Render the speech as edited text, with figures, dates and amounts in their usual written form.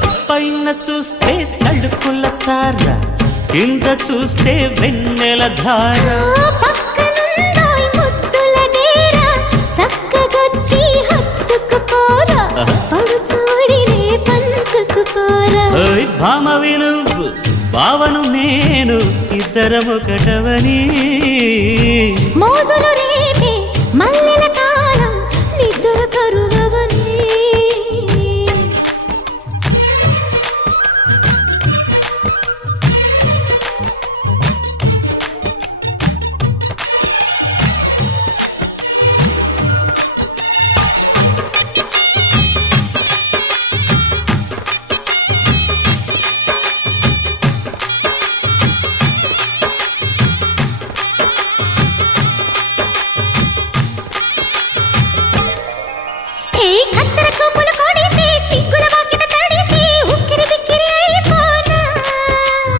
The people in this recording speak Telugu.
పైన చూస్తే తడుకుల తార, కింద చూస్తే వెన్నెల ధార. పక్కనుందోయ్ ముద్దుల డేరా, చక్కగొచ్చి హత్తుకుపోరా, పడు చూడినే పంచుకుపోరా. భామ విలువు భావను నేను, ఇద్దరమొకటవని మోజులు రేపే మల్లె